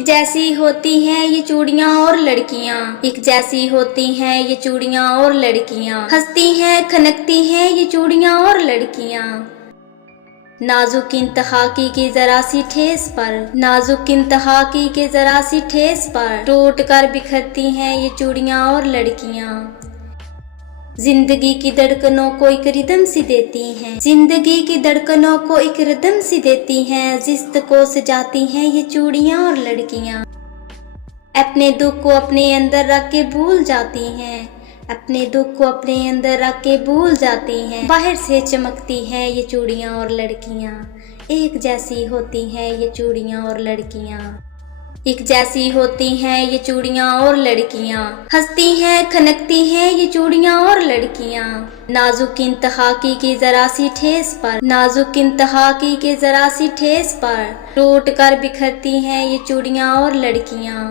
जैसी होती हैं ये चूड़ियां और लड़कियां, एक जैसी होती हैं ये चूड़ियां और लड़कियां, हंसती हैं खनकती हैं ये चूड़ियां और लड़कियां। नाजुक इंतहा की जरा सी ठेस पर, नाजुक इंतहा की जरा सी ठेस पर टूट कर बिखरती हैं ये चूड़ियां और लड़कियां। जिंदगी की धड़कनों को एक रिदम सी देती हैं, जिंदगी की धड़कनों को एक रिदम सी देती हैं, जिस्त को सजाती हैं ये चूड़ियां और लड़कियां। अपने दुख को अपने अंदर रख के भूल जाती हैं, अपने दुख को अपने अंदर रख के भूल जाती हैं, बाहर से चमकती हैं ये चूड़ियां और लड़कियां। एक जैसी होती हैं ये चूड़ियां और लड़कियां, एक जैसी होती हैं ये चूड़ियां और लड़कियां, हंसती हैं खनकती हैं ये चूड़ियां और लड़कियां। नाजुक इंतहा की जरा सी ठेस पर, नाजुक इंतहा की जरा सी ठेस पर टूट कर बिखरती हैं ये चूड़ियां और लड़कियां।